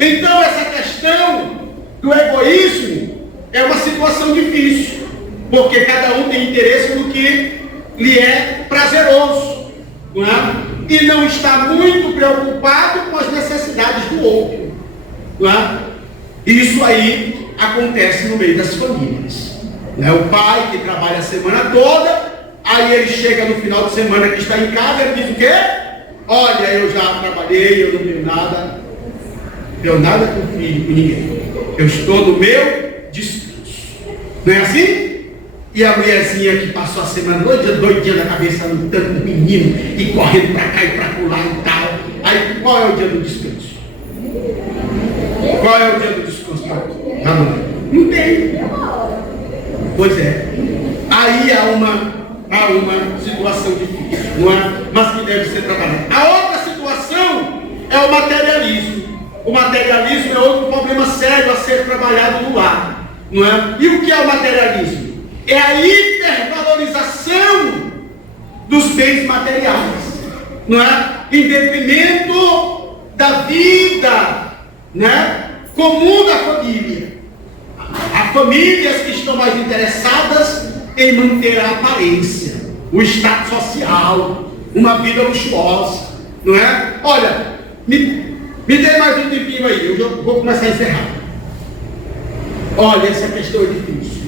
Então essa questão do egoísmo é uma situação difícil, porque cada um tem interesse no que lhe é prazeroso, não é? E não está muito preocupado com as necessidades do outro, não é? Isso aí acontece no meio das famílias, né? O pai que trabalha a semana toda, aí ele chega no final de semana que está em casa, ele diz o quê? Olha, eu já trabalhei, eu não tenho nada com filho, com ninguém. Eu estou no meu descanso. Não é assim? E a mulherzinha que passou a semana doidinha na cabeça, lutando com o menino, e correndo para cá e para lá e tal. Aí, qual é o dia do descanso? Qual é o dia do descanso? Não tem. Pois é. Aí há uma situação difícil, não é? Mas que deve ser trabalhada. A outra situação é o materialismo. O materialismo é outro problema sério a ser trabalhado no lar, não é? E o que é o materialismo? É a hipervalorização dos bens materiais, não é? Em detrimento da vida, né? Comum da família. Há famílias que estão mais interessadas em manter a aparência, o status social, uma vida luxuosa, não é? Olha, me dê mais um tempinho aí, eu já vou começar a encerrar. Olha, essa questão é difícil,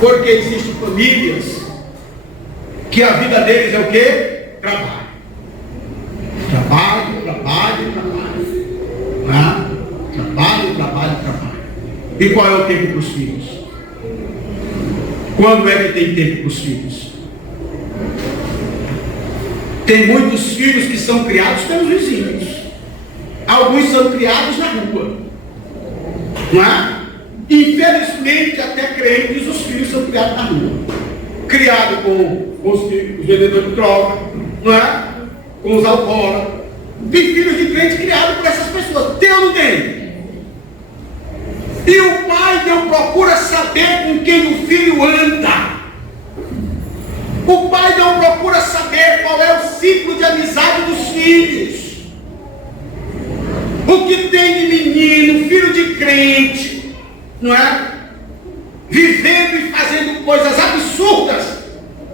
porque existem famílias que a vida deles é o quê? Trabalho. Né? Trabalho. E qual é o tempo para os filhos? Quando é que tem tempo para os filhos? Tem muitos filhos que são criados pelos vizinhos. Alguns são criados na rua. Não é? Infelizmente, até crentes, os filhos são criados na rua. Criado com os vendedores de droga, não é? Com os alcoólatras. Tem filhos de crentes criados por essas pessoas. Tem ou não tem? E o pai não procura saber com quem o filho anda. O pai não procura saber qual é o ciclo de amizade dos filhos. O que tem de menino, filho de crente, não é? Vivendo e fazendo coisas absurdas,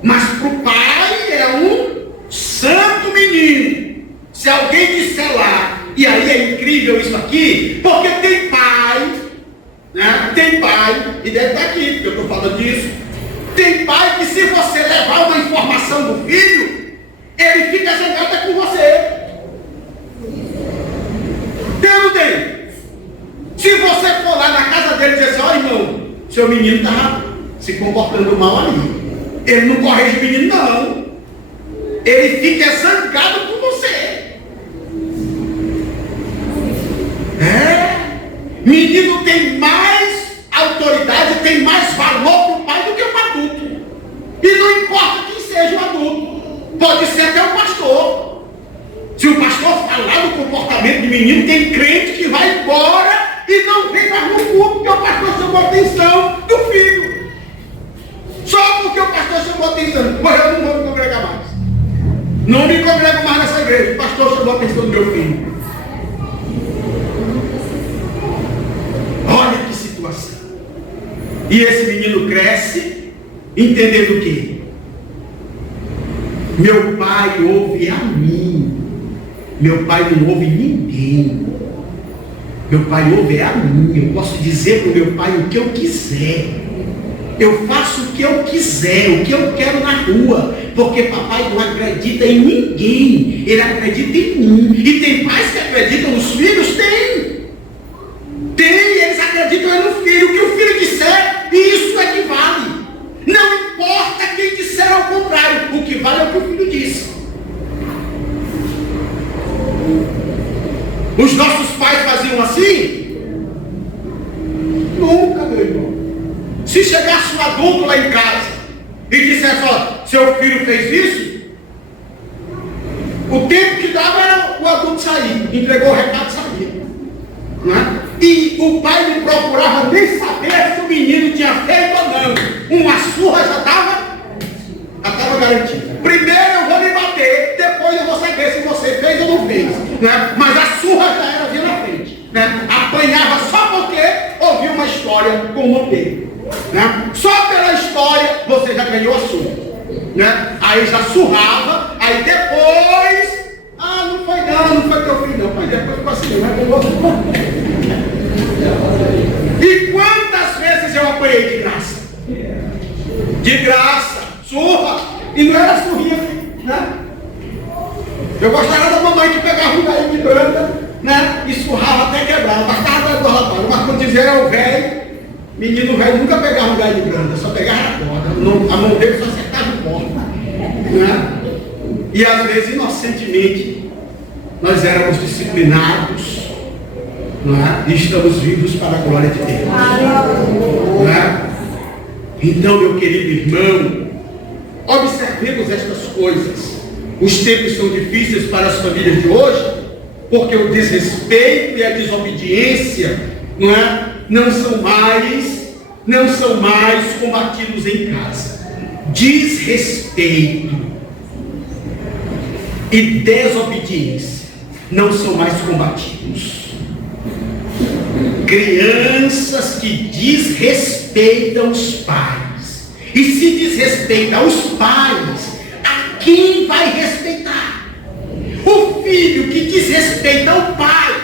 mas para o pai é um santo menino. Se alguém disser lá, e aí é incrível isso aqui, porque tem pai, né? Tem pai, e deve estar aqui, porque eu estou falando disso. Tem pai que, se você levar uma informação do filho, ele fica zangado com você. Tem ou não tem? Se você for lá na casa dele e dizer assim: ó, irmão, seu menino está se comportando mal ali, ele não corrige o menino, não. Ele fica zangado com você. Menino tem mais autoridade, tem mais valor para o pai do que o adulto. E não importa quem seja o adulto, pode ser até o pastor. Se o pastor falar do comportamento de menino, tem crente que vai embora e não vem mais no culto, porque o pastor chamou a atenção do filho. Só porque o pastor chamou a atenção. Mas eu não vou me congregar mais. Não me congrego mais nessa igreja. O pastor chamou a atenção do meu filho. Olha que situação. E esse menino cresce entendendo o quê? Meu pai ouve a mim. Meu pai não ouve ninguém. Meu pai ouve a mim. Eu posso dizer para o meu pai o que eu quiser. Eu faço o que eu quiser, o que eu quero na rua. Porque papai não acredita em ninguém. Ele acredita em mim. E tem pais que acreditam nos filhos? Tem. Eles acreditam no filho. O que o filho disser, isso é que vale. Não importa quem disser ao contrário. O que vale é o que o filho disse. Os nossos pais faziam assim? Nunca, meu irmão. Se chegasse um adulto lá em casa e dissesse: ó, seu filho fez isso, o tempo que dava era o adulto sair, entregou o recado e saía. Não é? E o pai não procurava nem saber se o menino tinha feito ou não. Uma surra já estava garantida. Primeiro eu vou lhe bater, depois eu vou saber se você fez ou não fez. Né? Mas a surra já era ali na frente. Né? Apanhava só porque ouviu uma história com o Monteiro. Né? Só pela história você já ganhou a surra. Né? Aí já surrava, aí depois, não foi teu filho não, mas depois ficou assim, mas pegou outro. E quantas vezes eu apanhei de graça? De graça, surra, e não era surrinha, né? Eu gostava da mamãe que pegava um galinho de branda, né? E surrava até quebrar, bastava do rapaz, mas quando dizia era o velho, menino velho nunca pegava um galinho de branda, só pegava a corda, a mão dele só acertava o corda, né? E às vezes, inocentemente, nós éramos disciplinados, não é? E estamos vivos para a glória de Deus. Não é? Então, meu querido irmão, observemos estas coisas. Os tempos são difíceis para as famílias de hoje, porque o desrespeito e a desobediência, não é? Não são mais combatidos em casa. Desrespeito e desobediência não são mais combatidos. Crianças que desrespeitam os pais. E se desrespeita os pais, a quem vai respeitar? O filho que desrespeita o pai,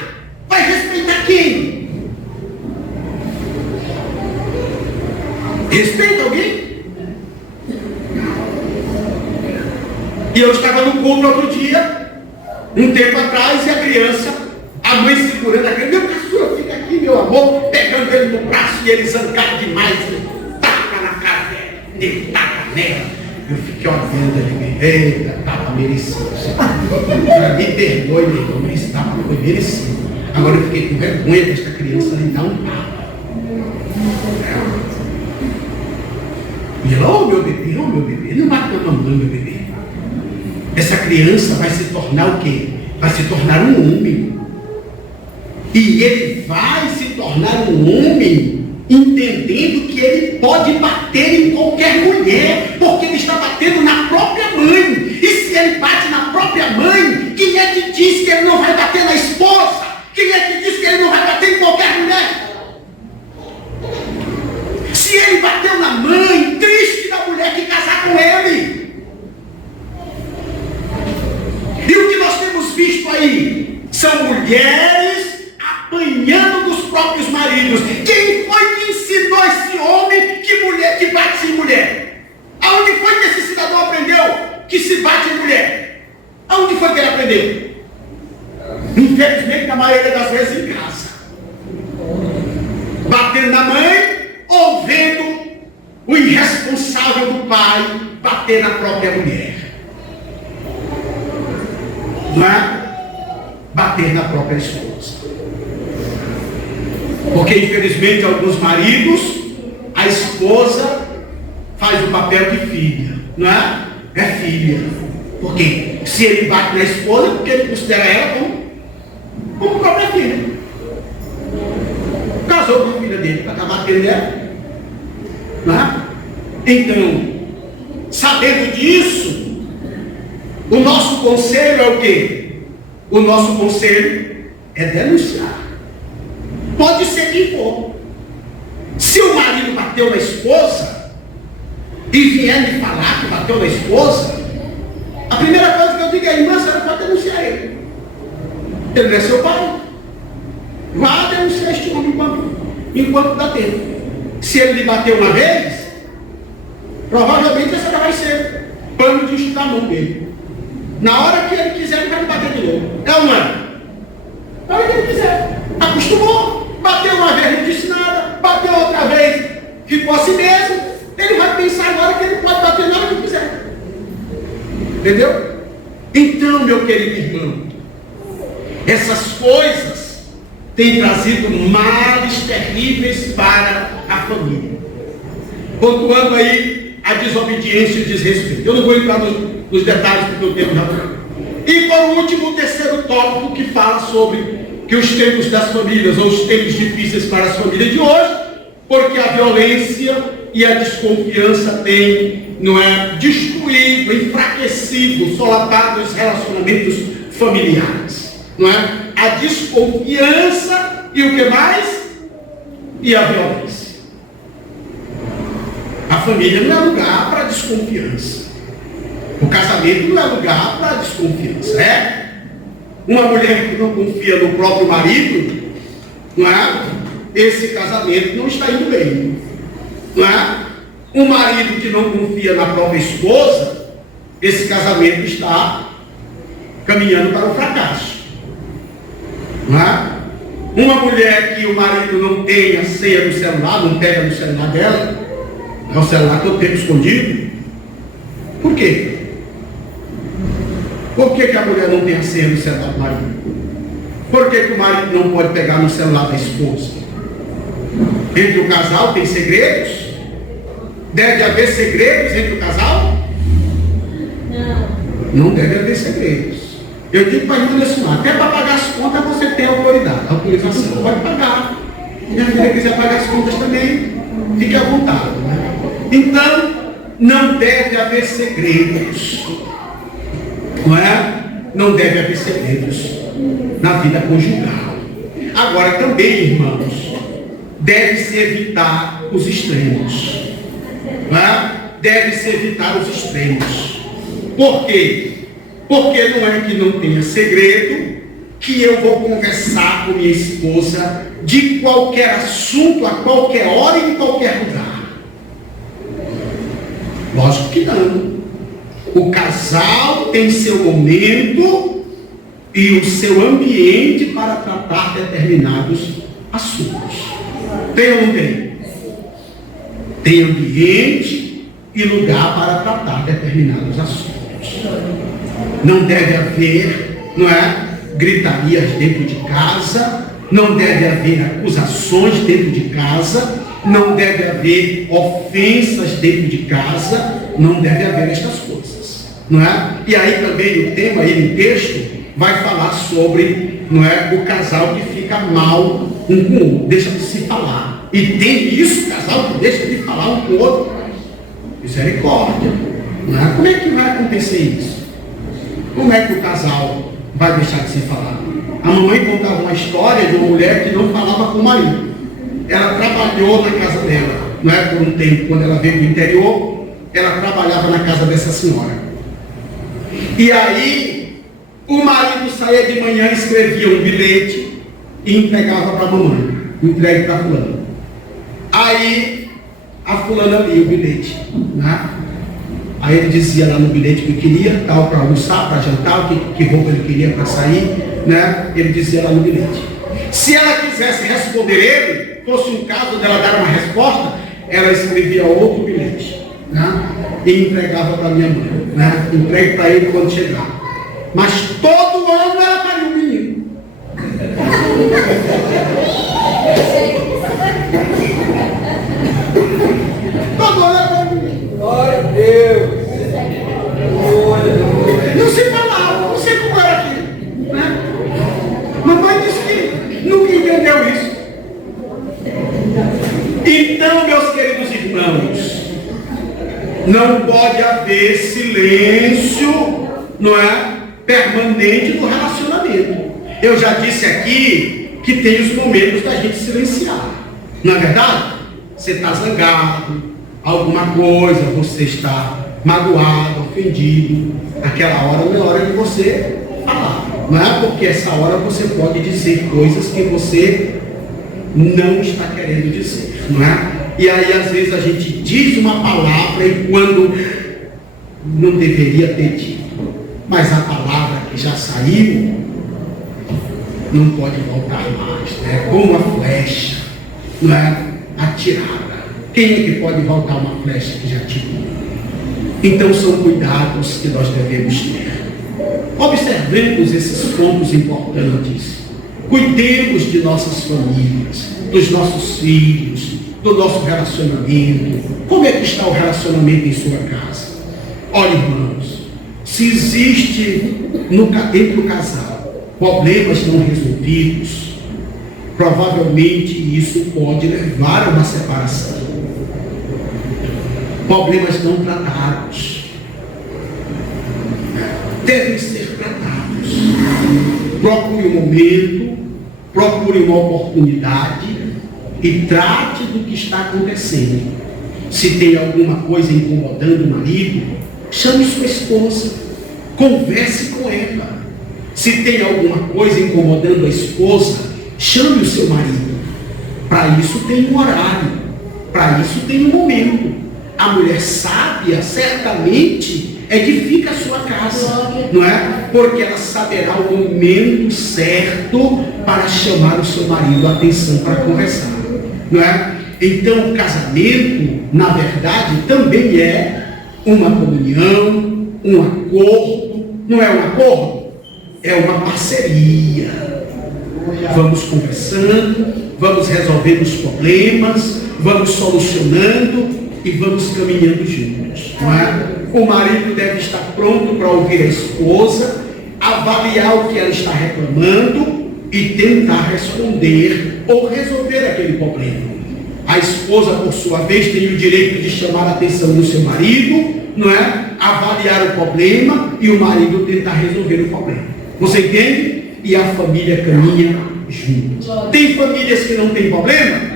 vai respeitar quem? Respeita alguém? E eu estava no culto outro dia, um tempo atrás, e a criança, a mãe segurando a criança: meu caçula, fica aqui, meu amor, pegando ele no braço, e ele zangado demais, ele taca na cara dele, ele taca nela. Eu fiquei olhando ali, eita, estava merecido. Me perdoe, meu irmão, mas foi merecido. Agora eu fiquei com vergonha desta criança lhe dar um tapa. E ela, oh meu bebê, não bate na mamãe, meu bebê. Essa criança vai se tornar o quê? Vai se tornar um homem. E ele vai se tornar um homem entendendo que ele pode bater em qualquer mulher, porque ele está batendo na própria mãe. E se ele bate na própria mãe, quem é que diz que ele não vai bater na esposa? Quem é que diz que ele não vai bater em qualquer mulher? Se ele bateu na mãe, triste da mulher que casar com ele. E o que nós temos visto aí são mulheres apanhando dos próprios maridos. Quem foi que ensinou esse homem que bate em mulher? Aonde foi que esse cidadão aprendeu que se bate em mulher? Aonde foi que ele aprendeu? Infelizmente, a maioria das vezes em casa. Batendo na mãe, ou vendo o irresponsável do pai bater na própria mulher. Não é? Bater na própria esposa. Porque infelizmente alguns maridos, a esposa faz o papel de filha, não é? É filha. Porque se ele bate na esposa, porque ele considera ela como própria filha. Casou com a filha dele para estar batendo nela. Não é? Então, sabendo disso, o nosso conselho é o quê? O nosso conselho é denunciar. Pode ser quem for. Se o marido bateu na esposa e vier me falar que bateu na esposa, a primeira coisa que eu digo é: irmã, você não pode denunciar ele. Ele não é seu pai. Vá denunciar este homem enquanto dá tempo. Se ele lhe bateu uma vez, provavelmente essa já vai ser pano de enxugar a mão dele. Na hora que ele quiser, ele vai lhe bater de novo. É ou não é? Na hora que ele quiser. Acostumou, bateu uma vez, não disse nada, bateu outra vez, ficou assim mesmo. Ele vai pensar agora que ele pode bater na hora que quiser. Entendeu? Então, meu querido irmão, essas coisas têm trazido males terríveis para a família. Pontuando aí a desobediência e o desrespeito. Eu não vou entrar nos detalhes porque o tempo já foi. E por último, o terceiro tópico que fala sobre que os tempos das famílias, ou os tempos difíceis para as famílias de hoje, porque a violência e a desconfiança têm, não é, destruído, enfraquecido, solapado os relacionamentos familiares. Não é? A desconfiança e o que mais? E a violência. A família não é lugar para desconfiança. O casamento não é lugar para desconfiança. É? Uma mulher que não confia no próprio marido, não é? Esse casamento não está indo bem. Não é? Um marido que não confia na própria esposa, esse casamento está caminhando para o fracasso. Não é? Uma mulher que o marido não tem a senha do celular, não pega no celular dela, é o celular todo tempo escondido. Por quê? Por que a mulher não tem a senha do celular do marido? Por que o marido não pode pegar no celular da esposa? Entre o casal tem segredos? Deve haver segredos entre o casal? Não deve haver segredos. Eu digo para a irmã assim, até para pagar as contas você tem autoridade. A autorização pode pagar. Se a filha quiser pagar as contas também, fique à vontade. Né? Então, não deve haver segredos. Não é? Não deve haver segredos na vida conjugal. Agora também, irmãos, deve-se evitar os extremos. Não é? Deve-se evitar os extremos. Por quê? Porque não é que não tenha segredo que eu vou conversar com minha esposa de qualquer assunto, a qualquer hora e em qualquer lugar. Lógico que não. O casal tem seu momento e o seu ambiente para tratar determinados assuntos. Tem ou não tem? Tem ambiente e lugar para tratar determinados assuntos. Não deve haver, não é, gritarias dentro de casa, não deve haver acusações dentro de casa, não deve haver ofensas dentro de casa, não deve haver estas coisas, não é? E aí também o tema aí no texto vai falar sobre, não é, o casal que fica mal um com o outro, deixa de se falar. E tem isso, casal que deixa de falar um com o outro. Misericórdia, não é? Como é que vai acontecer isso? Como é que o casal vai deixar de se falar? A mamãe contava uma história de uma mulher que não falava com o marido. Ela trabalhou na casa dela, não é, por um tempo, quando ela veio do interior, ela trabalhava na casa dessa senhora. E aí, o marido saía de manhã, escrevia um bilhete e entregava para a mamãe. Entregue para a fulana. Aí, a fulana lia o bilhete, né? Aí ele dizia lá no bilhete que queria, tal, para almoçar, para jantar, que roupa ele queria para sair, né? Ele dizia lá no bilhete. Se ela quisesse responder ele, fosse um caso dela dar uma resposta, ela escrevia outro bilhete, né? E entregava para minha mãe, né? Entregue para ele quando chegar. Mas todo ano ela pariu um menino. Todo ano ela pariu um menino. Glória a Deus. Não se falava, não sei como era aquilo, né? Mamãe disse que nunca entendeu isso. Então, meus queridos irmãos, não pode haver silêncio, não é, permanente no relacionamento. Eu já disse aqui que tem os momentos da gente silenciar, não é verdade? Você está zangado, alguma coisa, você está magoado, ofendido, aquela hora não é hora de você falar, não é? Porque essa hora você pode dizer coisas que você não está querendo dizer, não é? E aí às vezes a gente diz uma palavra e quando não deveria ter dito, mas a palavra que já saiu não pode voltar mais, né? Como uma flecha, não é? Atirada. Quem é que pode voltar uma flecha que já atirou? Então são cuidados que nós devemos ter. Observemos esses pontos importantes. Cuidemos de nossas famílias, dos nossos filhos, do nosso relacionamento. Como é que está o relacionamento em sua casa? Olha, irmãos, se existe entre o casal problemas não resolvidos, provavelmente isso pode levar a uma separação. Problemas não tratados devem ser tratados. Procure um momento, procure uma oportunidade e trate do que está acontecendo. Se tem alguma coisa incomodando o marido, chame sua esposa, converse com ela. Se tem alguma coisa incomodando a esposa, chame o seu marido. Para isso tem um horário, para isso tem um momento. A mulher sábia certamente edifica a sua casa, não é? Porque ela saberá o momento certo para chamar o seu marido a atenção para conversar, não é? Então o casamento, na verdade, também é uma comunhão, um acordo. Não é um acordo? É uma parceria. Vamos conversando, vamos resolvendo os problemas, vamos solucionando e vamos caminhando juntos, não é? O marido deve estar pronto para ouvir a esposa, avaliar o que ela está reclamando e tentar responder ou resolver aquele problema. A esposa, por sua vez, tem o direito de chamar a atenção do seu marido, não é? Avaliar o problema e o marido tentar resolver o problema. Você entende? E a família caminha junto. Tem famílias que não têm problema?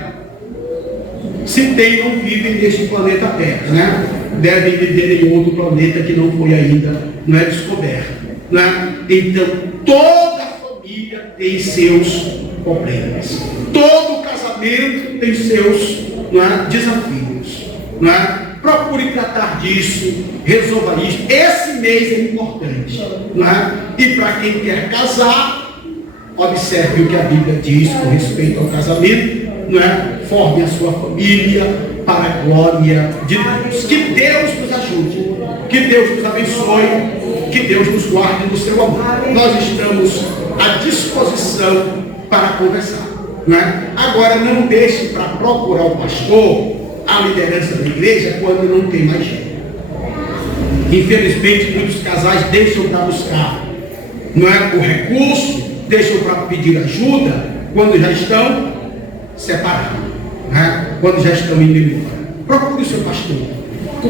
Se tem, não vivem neste planeta Terra, né? Devem viver em outro planeta que não foi ainda, não é descoberto, né? Então, toda família tem seus problemas. Todo casamento tem seus, não é, desafios, não é? Procure tratar disso, resolva isso. Esse mês é importante, não é? E para quem quer casar, observe o que a Bíblia diz com respeito ao casamento não é? Forme a sua família para a glória de Deus. Que Deus nos ajude, que Deus nos abençoe, que Deus nos guarde no seu amor. Nós estamos à disposição para conversar, não é? Agora, não deixe para procurar o pastor, a liderança da igreja, quando não tem mais jeito. Infelizmente, muitos casais deixam para buscar, não é, o recurso, deixam para pedir ajuda quando já estão separados, não é? Quando já estão indo embora. Procure o seu pastor,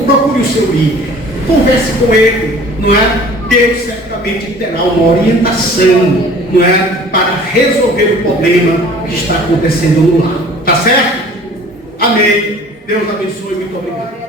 procure o seu líder, converse com ele, não é? Deus certamente terá uma orientação, não é, para resolver o problema que está acontecendo no lar. Tá certo? Amém. Deus abençoe. Muito obrigado.